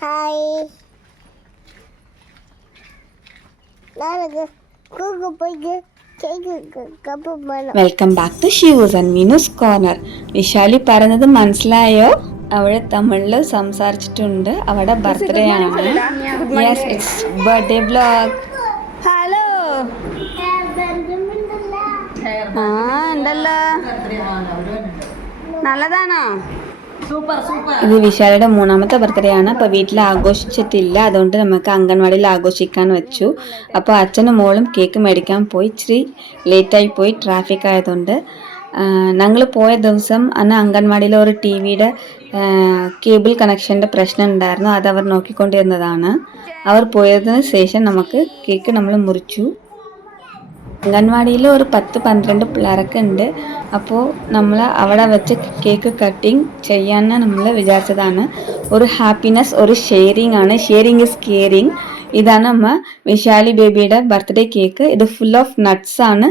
Hi. Welcome back to Shee's and Meenu's corner. Vishali പറഞ്ഞത് മനസ്സിലായോ? അവള് തമിഴില് സംസാരിച്ചിട്ടുണ്ട്. അവളുടെ ബർത്ത്ഡേ ആണ്. Yes, it's birthday vlog. Hello. ഉണ്ടല്ലോ. നല്ലതാണോ? ഇത് വിശാലയുടെ 3ാമത്തെ ബർത്ത്ഡേ ആണ്. അപ്പോൾ വീട്ടിൽ ആഘോഷിച്ചിട്ടില്ല, അതുകൊണ്ട് നമുക്ക് അംഗൻവാടിയിൽ ആഘോഷിക്കാൻ വെച്ചു. അപ്പോൾ അച്ഛനും മോളും കേക്ക് മേടിക്കാൻ പോയി. ഇച്ചിരി ലേറ്റായി പോയി, ട്രാഫിക് ആയതുകൊണ്ട്. ഞങ്ങൾ പോയ ദിവസം അന്ന് അംഗൻവാടിയിൽ ഒരു ടി-വിയുടെ കേബിൾ കണക്ഷൻ്റെ പ്രശ്നം ഉണ്ടായിരുന്നു. അത് അവർ നോക്കിക്കൊണ്ടിരുന്നതാണ്. അവർ പോയതിന് ശേഷം നമുക്ക് കേക്ക് നമ്മൾ മുറിച്ചു. അംഗൻവാടിയിൽ ഒരു 10-12 പിള്ളേരൊക്കെ ഉണ്ട്. അപ്പോൾ നമ്മൾ അവിടെ വെച്ച് കേക്ക് കട്ടിങ് ചെയ്യാൻ നമ്മൾ വിചാരിച്ചതാണ്. ഒരു ഹാപ്പിനെസ്, ഒരു ഷെയറിങ് ആണ്. Sharing is caring. ഇതാണ് നമ്മ വിശാലി ബേബിയുടെ ബർത്ത്ഡേ കേക്ക്. ഇത് ഫുൾ ഓഫ് നട്ട്സ് ആണ്.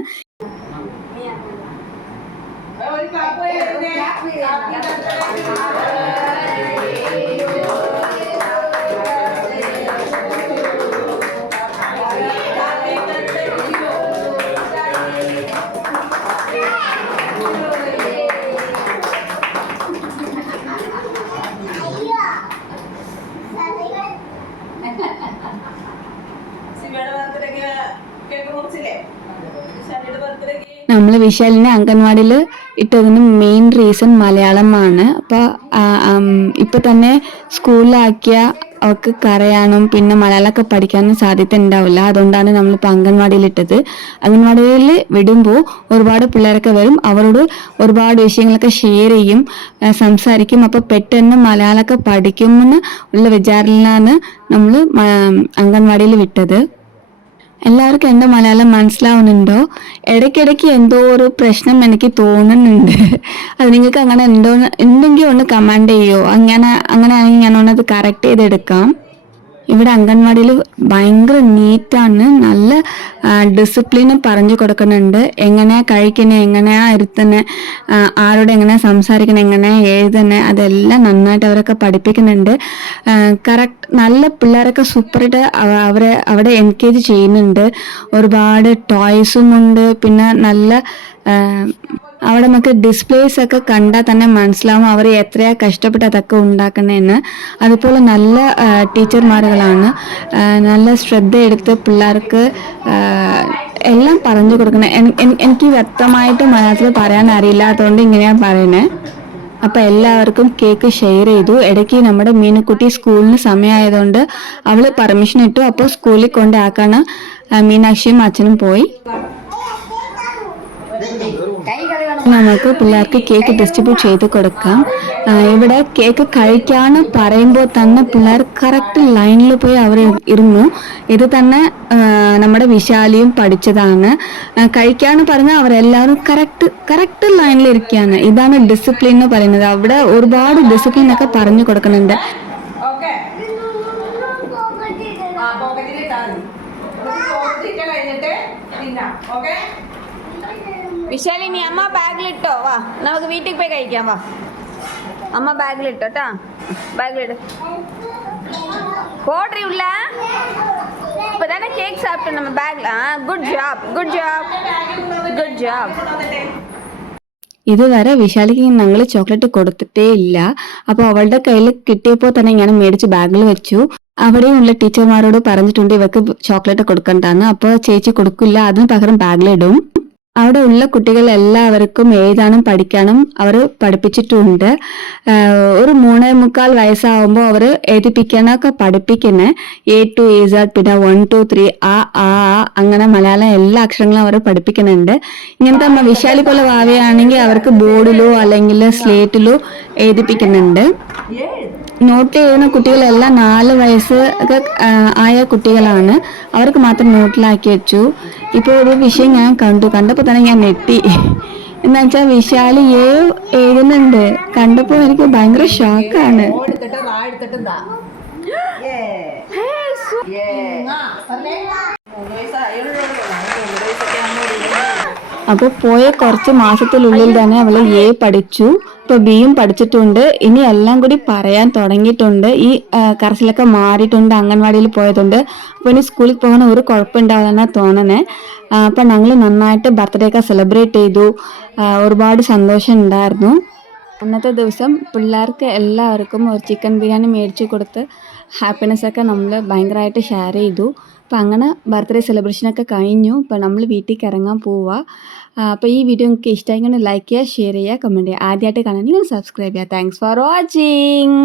നമ്മൾ വിശാലിനെ അംഗൻവാടിയിൽ ഇട്ടതിന് മെയിൻ റീസൺ മലയാളമാണ്. അപ്പോൾ ഇപ്പോൾ തന്നെ സ്കൂളിലാക്കിയ അവർക്ക് കരയാനും പിന്നെ മലയാളമൊക്കെ പഠിക്കാനും സാധ്യത ഉണ്ടാവില്ല. അതുകൊണ്ടാണ് നമ്മളിപ്പോൾ അംഗൻവാടിയിൽ ഇട്ടത്. അംഗൻവാടിയിൽ വിടുമ്പോൾ ഒരുപാട് പിള്ളേരൊക്കെ വരും, അവരോട് ഒരുപാട് വിഷയങ്ങളൊക്കെ ഷെയർ ചെയ്യും, സംസാരിക്കും. അപ്പോൾ പെട്ടെന്ന് മലയാളമൊക്കെ പഠിക്കുമെന്ന് ഉള്ള വിചാരത്തിലാണ് നമ്മൾ അംഗൻവാടിയിൽ വിട്ടത്. എല്ലാവർക്കും എൻ്റെ മലയാളം മനസ്സിലാവുന്നുണ്ടോ? ഇടയ്ക്കിടയ്ക്ക് എന്തോ ഒരു പ്രശ്നം എനിക്ക് തോന്നുന്നുണ്ട്. അത് നിങ്ങൾക്ക് അങ്ങനെ ഉണ്ടെങ്കിൽ ഒന്ന് കമൻറ്റ് ചെയ്യുമോ? അങ്ങനെയാണെങ്കിൽ ഞാൻ ഒന്നത് കറക്റ്റ് ചെയ്തെടുക്കാം. ഇവിടെ അംഗൻവാടിയിൽ ഭയങ്കര നീറ്റാണ്. നല്ല ഡിസിപ്ലിന് പറഞ്ഞു കൊടുക്കുന്നുണ്ട്. എങ്ങനെയാ കഴിക്കുന്നത്, എങ്ങനെയാ ഇരുത്തുന്നത്, ആരോട് എങ്ങനെയാ സംസാരിക്കണം, എങ്ങനെയാ എഴുതുന്നത്, അതെല്ലാം നന്നായിട്ട് അവരൊക്കെ പഠിപ്പിക്കുന്നുണ്ട്. കറക്റ്റ് നല്ല പിള്ളേരൊക്കെ സൂപ്പറായിട്ട് അവിടെ എൻകേജ് ചെയ്യുന്നുണ്ട്. ഒരുപാട് ടോയ്സും ഉണ്ട്. പിന്നെ നല്ല അവിടെ നമുക്ക് ഡിസ്പ്ലേസ് ഒക്കെ കണ്ടാൽ തന്നെ മനസ്സിലാവും അവർ എത്രയാ കഷ്ടപ്പെട്ട് അതൊക്കെ ഉണ്ടാക്കുന്നതെന്ന്. അതുപോലെ നല്ല ടീച്ചർമാരുകളാണ്. നല്ല ശ്രദ്ധയെടുത്ത് പിള്ളേർക്ക് എല്ലാം പറഞ്ഞു കൊടുക്കണം. എനിക്ക് വ്യക്തമായിട്ട് മലയാളത്തിൽ പറയാൻ അറിയില്ലാത്തതുകൊണ്ട് ഇങ്ങനെയാണ് പറയുന്നത്. അപ്പോൾ എല്ലാവർക്കും കേക്ക് ഷെയർ ചെയ്തു. ഇടയ്ക്ക് നമ്മുടെ മീനുക്കുട്ടി സ്കൂളിന് സമയമായതുകൊണ്ട് അവൾ പെർമിഷൻ ഇട്ടു. അപ്പോൾ സ്കൂളിൽ കൊണ്ടാക്കാൻ മീനാക്ഷിയും അച്ഛനും പോയി. നമുക്ക് പിള്ളേർക്ക് കേക്ക് ഡിസ്ട്രിബ്യൂട്ട് ചെയ്ത് കൊടുക്കാം. ഇവിടെ കേക്ക് കഴിക്കാന്ന് പറയുമ്പോൾ തന്നെ പിള്ളേർ കറക്റ്റ് ലൈനിൽ പോയി അവർ ഇരുന്നു. ഇത് തന്നെ നമ്മുടെ വിശാലിയും പഠിച്ചതാണ്. കഴിക്കാന്ന് പറഞ്ഞാൽ അവരെല്ലാവരും കറക്റ്റ് ലൈനിൽ ഇരിക്കുകയാണ്. ഇതാണ് ഡിസിപ്ലിൻ എന്ന് പറയുന്നത്. അവിടെ ഒരുപാട് ഡിസിപ്ലിൻ ഒക്കെ പറഞ്ഞു കൊടുക്കുന്നുണ്ട്. വിശാലി, നീ അമ്മ ബാഗിലിട്ടോ, വാ നമുക്ക് വീട്ടിൽ പോയി കഴിക്കാം. വാ അമ്മ ബാഗിലിട്ടോട്ടാ, ബാഗിലിട്. போடுறீ உள்ள இப்பதானே கேக் சாப்பிட்டோம் நம்ம பேக்ல. Good job. ഇതുവരെ വിശാലിക്ക് ഞങ്ങൾ ചോക്ലേറ്റ് കൊടുത്തിട്ടേ ഇല്ല. അപ്പോൾ അവളുടെ കയ്യിൽ കിട്ടിയപ്പോൾ തന്നെ ഞാൻ മേടിച്ച് ബാഗിൽ വെച്ചു. അവിടെയുള്ള ടീച്ചർമാരോട് പറഞ്ഞിട്ടുണ്ട് ഇവർക്ക് ചോക്ലേറ്റ് കൊടുക്കണ്ടെന്ന്. അപ്പോൾ ചേച്ചി കൊടുക്കില്ല, അതിന് പകരം ബാഗിലിടും. അവിടെ ഉള്ള കുട്ടികൾ എല്ലാവർക്കും എഴുതാനും പഠിക്കാനും അവർ പഠിപ്പിച്ചിട്ടുണ്ട്. ഒരു 3.25 വയസ്സാവുമ്പോൾ അവർ എഴുതിപ്പിക്കാനൊക്കെ പഠിപ്പിക്കുന്നത്. A to Z, പിന്നെ 1 2 3 ആ അങ്ങനെ മലയാളം എല്ലാ അക്ഷരങ്ങളും അവർ പഠിപ്പിക്കുന്നുണ്ട്. ഇങ്ങനത്തെ വിശാലി പോലെ ഭാവിയാണെങ്കിൽ അവർക്ക് ബോർഡിലോ അല്ലെങ്കിൽ സ്ലേറ്റിലോ എഴുതിപ്പിക്കുന്നുണ്ട്. നോട്ട് എഴുതുന്ന കുട്ടികളെല്ലാം 4 വയസ്സ് ഒക്കെ ആയ കുട്ടികളാണ്. അവർക്ക് മാത്രം നോട്ടിലാക്കി വെച്ചു. ഇപ്പോൾ ഒരു വിഷയം ഞാൻ കണ്ടപ്പോൾ തന്നെ ഞാൻ നെട്ടി. എന്താ വെച്ചാൽ വിശാലി എഴുതുന്നുണ്ട്. കണ്ടപ്പോൾ എനിക്ക് ഭയങ്കര ഷോക്കാണ്. അപ്പോൾ പോയ കുറച്ച് മാസത്തിനുള്ളിൽ തന്നെ അവൾ എ പഠിച്ചു, ഇപ്പോൾ ബിയും പഠിച്ചിട്ടുണ്ട്. ഇനി എല്ലാം കൂടി പറയാൻ തുടങ്ങിയിട്ടുണ്ട്. ഈ കരച്ചിലൊക്കെ മാറിയിട്ടുണ്ട്, അംഗൻവാടിയിൽ പോയതുണ്ട്. അപ്പോൾ ഇനി സ്കൂളിൽ പോകാൻ ഒരു കുഴപ്പമുണ്ടാവില്ലെന്നാണ് തോന്നണേ. അപ്പം ഞങ്ങൾ നന്നായിട്ട് ബർത്ത്ഡേ ഒക്കെ സെലിബ്രേറ്റ് ചെയ്തു. ഒരുപാട് സന്തോഷം ഉണ്ടായിരുന്നു. അന്നത്തെ ദിവസം പിള്ളേർക്ക് എല്ലാവർക്കും ഒരു ചിക്കൻ ബിരിയാണി മേടിച്ച് കൊടുത്ത് ഹാപ്പിനെസ്സൊക്കെ നമ്മൾ ഭയങ്കരമായിട്ട് ഷെയർ ചെയ്തു. അപ്പോൾ അങ്ങനെ ബർത്ത്ഡേ സെലിബ്രേഷനൊക്കെ കഴിഞ്ഞു. ഇപ്പോൾ നമ്മൾ വീട്ടിലേക്ക് ഇറങ്ങാൻ പോവുക. അപ്പോൾ ഈ വീഡിയോ നിങ്ങൾക്ക് ഇഷ്ടമായെങ്കിൽ ലൈക്ക് ചെയ്യുക, ഷെയർ ചെയ്യുക, കമൻറ്റ് ചെയ്യുക. ആദ്യമായിട്ട് കാണാനെങ്കിൽ സബ്സ്ക്രൈബ് ചെയ്യുക. Thanks for watching.